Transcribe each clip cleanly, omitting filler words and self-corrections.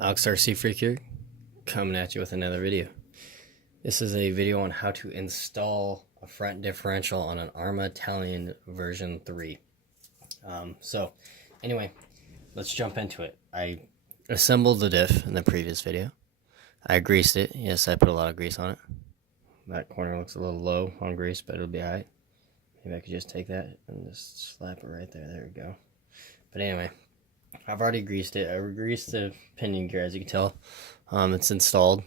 Alex RC Freak here, coming at you with another video. This is a video on how to install a front differential on an Arrma Talion version 3. So anyway, let's jump into it. I assembled the diff in the previous video. I greased it. Yes, I put a lot of grease on it. That corner looks a little low on grease, but it'll be alright. Maybe I could just take that and just slap it right there. There we go. But anyway, I've already greased it. I greased the pinion gear, as you can tell. It's installed.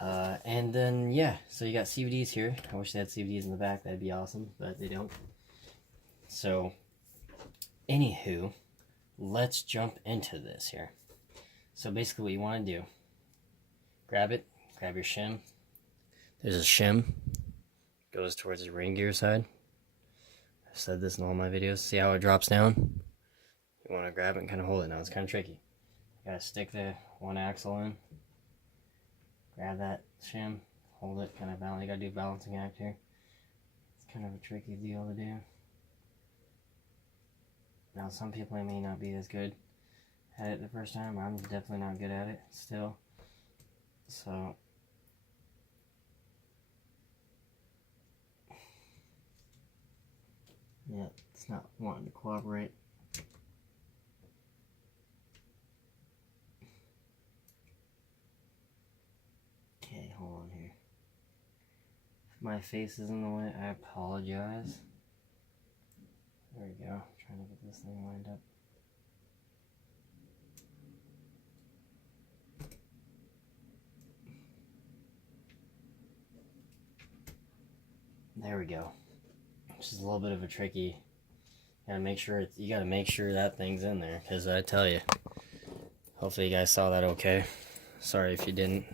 And then, yeah, so you got CVDs here. I wish they had CVDs in the back. That'd be awesome, but they don't. So, anywho, let's jump into this here. So basically what you want to do, grab your shim. There's a shim. Goes towards the ring gear side. I've said this in all my videos. See how it drops down? You want to grab it and kind of hold it. Now it's kind of tricky. You gotta stick the one axle in, grab that shim, hold it, kind of balance. You gotta do a balancing act here. It's kind of a tricky deal to do. Now some people may not be as good at it the first time. I'm definitely not good at it still. So yeah, it's not wanting to cooperate. Okay, hold on here. If my face is in the way, I apologize. There we go. Trying to get this thing lined up. There we go. Which is a little bit of a tricky. You gotta make sure that thing's in there, because I tell you. Hopefully you guys saw that okay. Sorry if you didn't.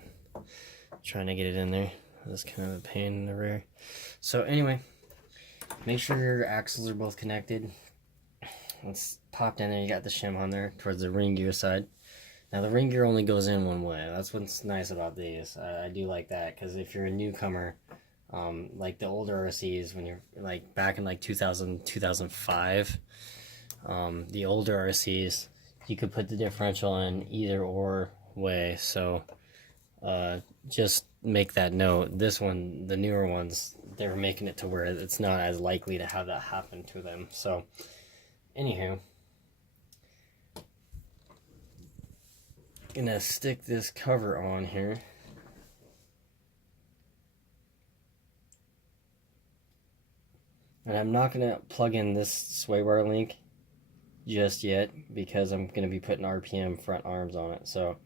Trying to get it in there. That's kind of a pain in the rear. So anyway, make sure your axles are both connected. It's popped in there. You got the shim on there towards the ring gear side. Now the ring gear only goes in one way. That's what's nice about these. I do like that, because if you're a newcomer, like the older RCs, when you're like back in like 2000, 2005, the older RCs, you could put the differential in either or way. So just make that note. This one, the newer ones, they're making it to where it's not as likely to have that happen to them. So anywho, gonna stick this cover on here. And I'm not gonna plug in this sway bar link just yet, because I'm gonna be putting RPM front arms on it. So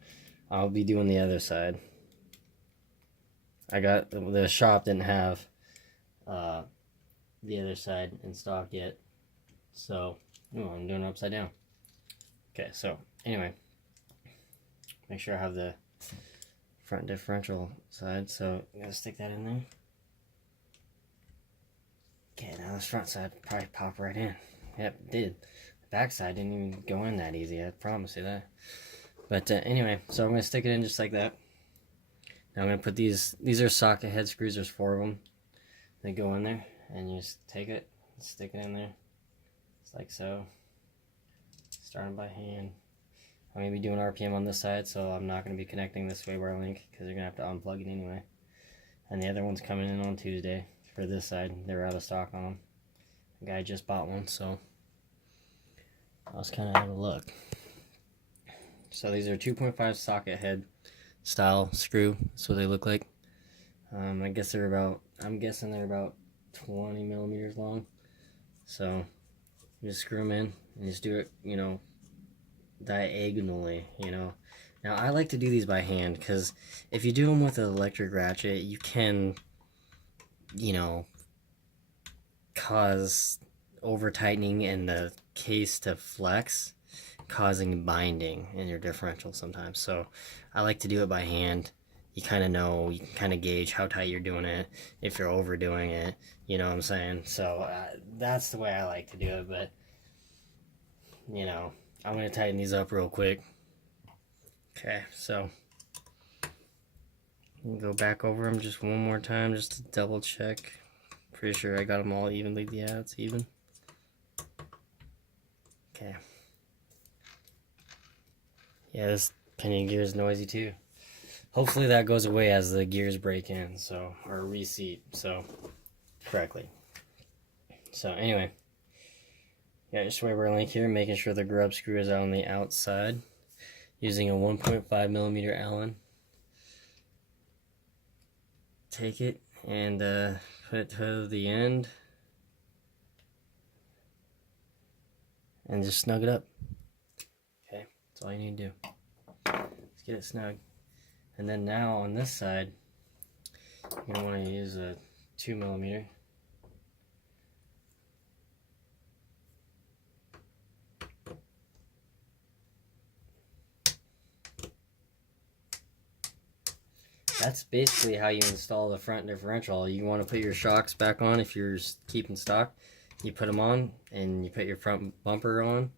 I'll be doing the other side. The shop didn't have the other side in stock yet, so I'm doing it upside down. Okay, so anyway, make sure I have the front differential side, so I'm gonna stick that in there. Okay, now this front side probably pop right in. Yep, it did. The back side didn't even go in that easy, I promise you that. But anyway, so I'm going to stick it in just like that. Now I'm going to put these are socket head screws, there's 4 of them. They go in there, and you just take it, and stick it in there. Just like so. Starting by hand. I'm going to be doing RPM on this side, so I'm not going to be connecting this sway bar link, because you're going to have to unplug it anyway. And the other one's coming in on Tuesday for this side. They're out of stock on them. The guy just bought one, so I was kind of having a look. So these are 2.5 socket head style screw. That's what they look like. I'm guessing they're about 20 millimeters long. So you just screw them in and just do it, diagonally, Now I like to do these by hand, because if you do them with an electric ratchet, you can, cause over tightening in the case to flex, causing binding in your differential sometimes. So I like to do it by hand. You kind of know, you can kind of gauge how tight you're doing it, if you're overdoing it, you know what I'm saying? So that's the way I like to do it. But I'm going to tighten these up real quick. Okay, so go back over them just one more time just to double check. Pretty sure I got them all evenly. Yeah, it's even. Okay. Yeah, this pinion gear is noisy too. Hopefully that goes away as the gears break in, or reseat, correctly. So anyway, got your sway bar link here, making sure the grub screw is on the outside, using a 1.5 millimeter Allen. Take it and put it to the end, and just snug it up. Okay, that's all you need to do. Let's get it snug. And then now on this side, you're going to want to use a 2 millimeter. That's basically how you install the front differential. You want to put your shocks back on if you're keeping stock. You put them on and you put your front bumper on.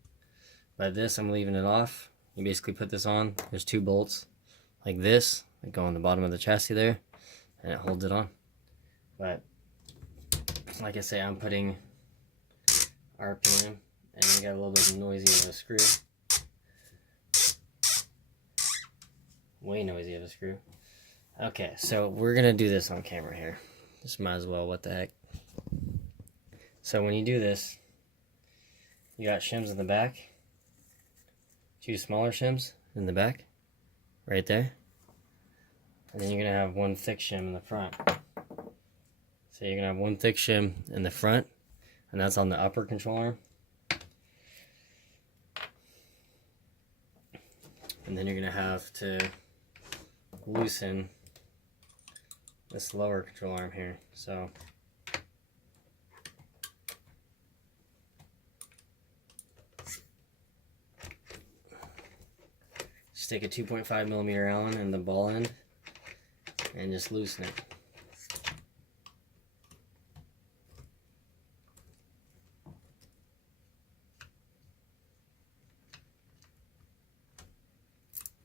But this, I'm leaving it off. You basically put this on. There's 2 bolts like this that go on the bottom of the chassis there, and it holds it on. But like I say, I'm putting RPM, and you got a little bit noisy of a screw. Way noisy of a screw. Okay, so we're gonna do this on camera here. Just might as well, what the heck. So when you do this, you got shims in the back. 2 smaller shims in the back, right there. And then you're gonna have 1 thick shim in the front. So you're gonna have 1 thick shim in the front, and that's on the upper control arm. And then you're gonna have to loosen this lower control arm here. So stick a 2.5 millimeter Allen in the ball end and just loosen it.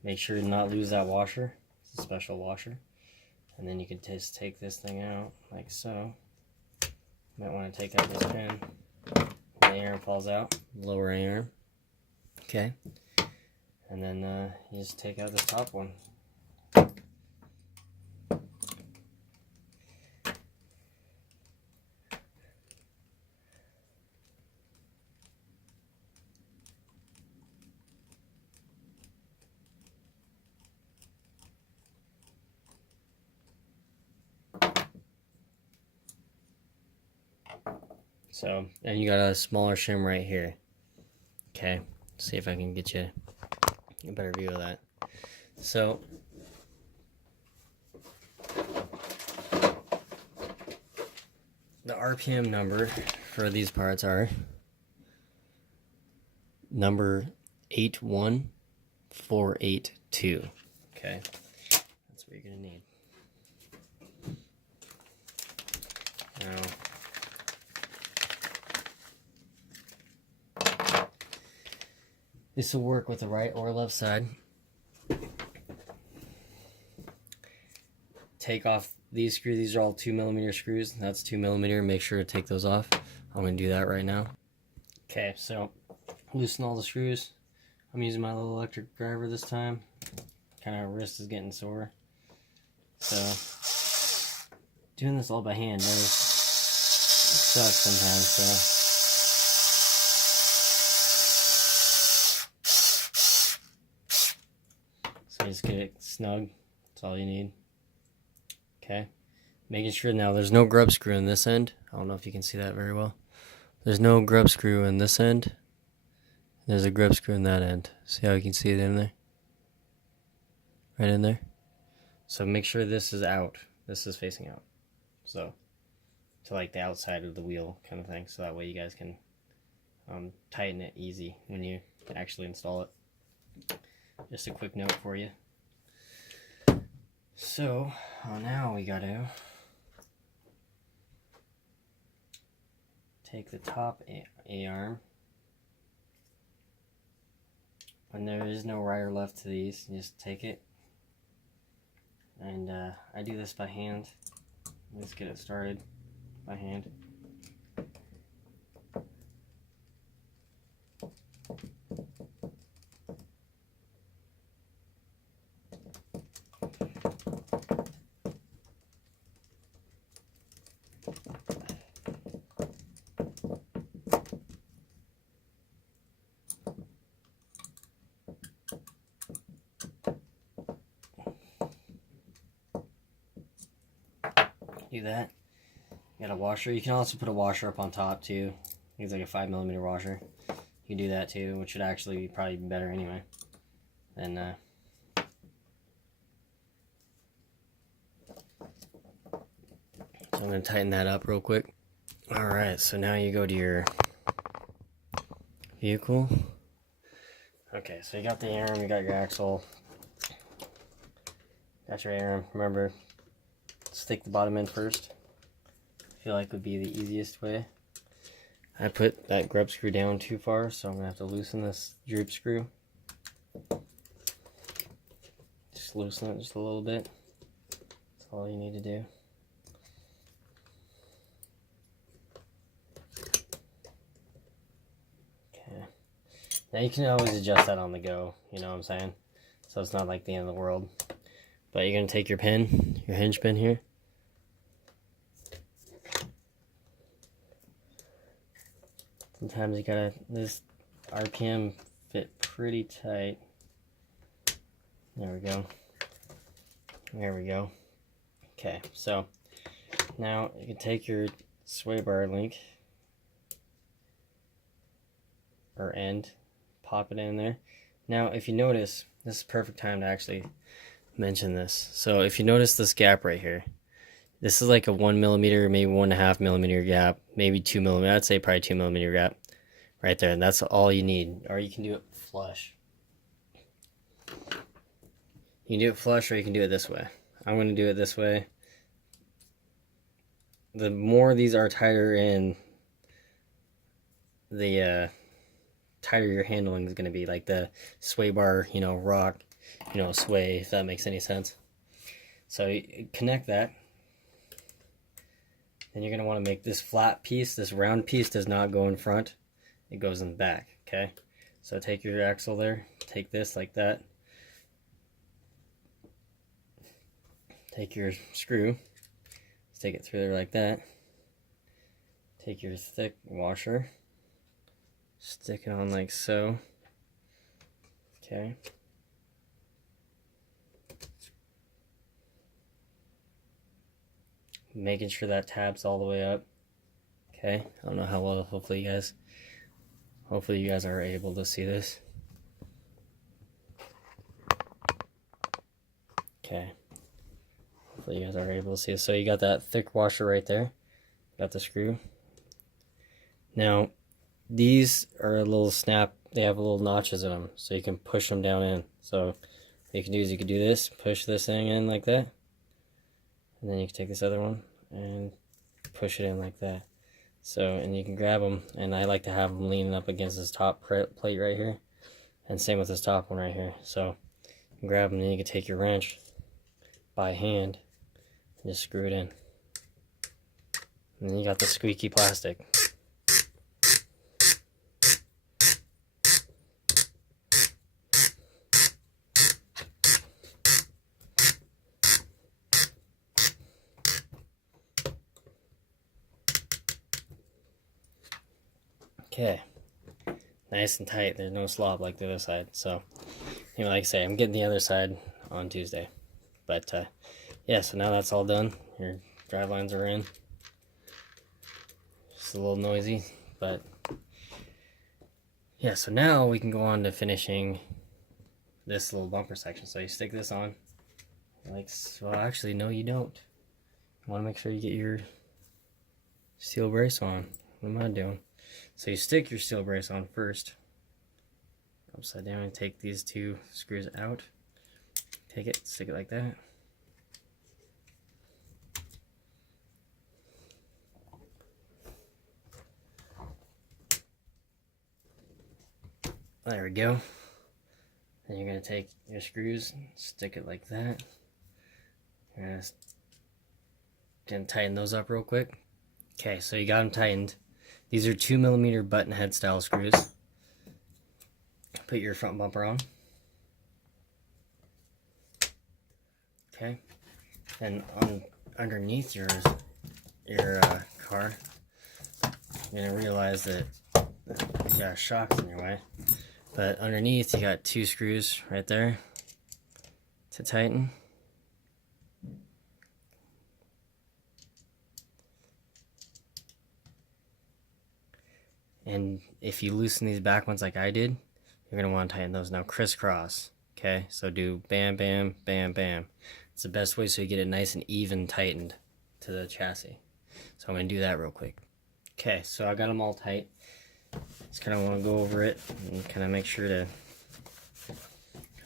Make sure to not lose that washer. It's a special washer. And then you can just take this thing out like so. You might want to take out this pin. The arm falls out, lower arm. Okay. And then you just take out this top one. So, and you got a smaller shim right here. Okay, let's see if I can get you a better view of that. So, the RPM number for these parts are number 81482. Okay, that's what you're gonna need. Now, this will work with the right or left side. Take off these screws. These are all 2 millimeter screws. That's 2 millimeter. Make sure to take those off. I'm going to do that right now. Okay, so loosen all the screws. I'm using my little electric driver this time. Kind of wrist is getting sore. So doing this all by hand sucks sometimes. So just get it snug. That's all you need. Okay. Making sure now there's no grub screw in this end. I don't know if you can see that very well. There's no grub screw in this end. There's a grub screw in that end. See how you can see it in there? Right in there. So make sure this is out. This is facing out. So to like the outside of the wheel kind of thing. So that way you guys can tighten it easy when you actually install it. Just a quick note for you. So now we gotta take the top A-arm, and there is no right or left to these. You just take it, and I do this by hand. Let's get it started by hand. do that. You got a washer. You can also put a washer up on top too. It's like a 5mm washer. You can do that too, which would actually be probably better anyway. And so I'm going to tighten that up real quick. Alright, so now you go to your vehicle. Okay, so you got the arm, you got your axle. Got your arm. Remember, stick the bottom end first. I feel like would be the easiest way. I put that grub screw down too far, so I'm going to have to loosen this droop screw. Just loosen it just a little bit. That's all you need to do. Okay. Now you can always adjust that on the go, you know what I'm saying? So it's not like the end of the world. But you're going to take your pin, your hinge pin here. Sometimes you gotta, this RPM fit pretty tight. There we go. There we go. Okay, so now you can take your sway bar link or end, pop it in there. Now, if you notice, this is the perfect time to actually mention this. So if you notice this gap right here, this is like a 1mm, maybe 1.5mm gap, maybe 2mm. I'd say probably 2mm gap right there, and that's all you need. Or you can do it flush. You can do it flush, or you can do it this way. I'm going to do it this way. The more these are tighter in, the tighter your handling is going to be. Like the sway bar, you know, rock, you know, sway, if that makes any sense. So you connect that. Then you're going to want to make this flat piece, this round piece does not go in front. It goes in the back, okay? So take your axle there, take this like that. Take your screw, stick it through there like that. Take your thick washer, stick it on like so, okay? Making sure that tab's all the way up. Okay, I don't know how well, hopefully you guys are able to see this. Okay, hopefully you guys are able to see it. So you got that thick washer right there, got the screw. Now these are a little snap, they have little notches in them, so you can push them down in. So what you can do is you can do this, push this thing in like that. And then you can take this other one and push it in like that. So, and you can grab them, and I like to have them leaning up against this top plate right here. And same with this top one right here. So, you can grab them, and you can take your wrench by hand and just screw it in. And then you got the squeaky plastic. Okay, nice and tight. There's no slop like the other side. So, anyway, like I say, I'm getting the other side on Tuesday. But, yeah, so now that's all done. Your drive lines are in. Just a little noisy, but, yeah, so now we can go on to finishing this little bumper section. So you stick this on. Like, well, actually, no, you don't. You want to make sure you get your steel brace on. What am I doing? So you stick your steel brace on first, upside down, and take these two screws out. Take it, stick it like that. There we go. Then you're going to take your screws, stick it like that. You're going to tighten those up real quick. Okay, so you got them tightened. These are 2mm button head style screws. Put your front bumper on. Okay, and underneath your car, you're gonna realize that you got shocks in your way. But underneath, you got two screws right there to tighten. And if you loosen these back ones like I did, you're going to want to tighten those. Now crisscross, okay? So do bam, bam, bam, bam. It's the best way so you get it nice and even tightened to the chassis. So I'm going to do that real quick. Okay, so I got them all tight. Just kind of want to go over it and kind of make sure to kind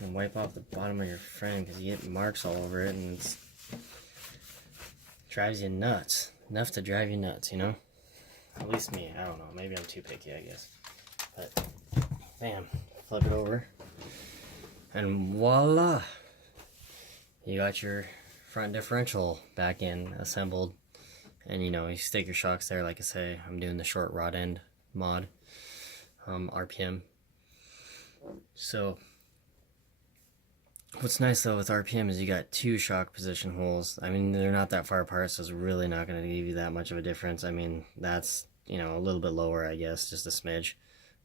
of wipe off the bottom of your frame because you get marks all over it and it drives you nuts. Enough to drive you nuts, you know? At least me. I don't know. Maybe I'm too picky, I guess. But, bam. Flip it over. And voila! You got your front differential back in, assembled. And, you know, you stick your shocks there. Like I say, I'm doing the short rod end mod. RPM. So, what's nice though with RPM is you got 2 shock position holes. I mean, they're not that far apart, so it's really not going to give you that much of a difference. I mean, that's, you know, a little bit lower, I guess, just a smidge.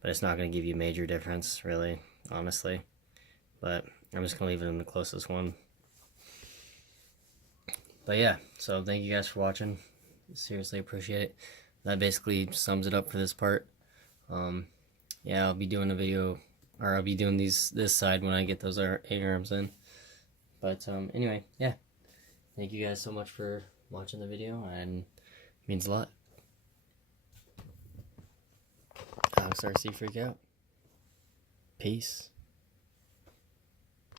But it's not going to give you a major difference, really, honestly. But I'm just going to leave it in the closest one. But yeah, so thank you guys for watching. Seriously appreciate it. That basically sums it up for this part. Yeah, I'll be doing a video, or I'll be doing this side when I get those arms in. But anyway, yeah. Thank you guys so much for watching the video, and it means a lot. Alex RC Freak out. Peace.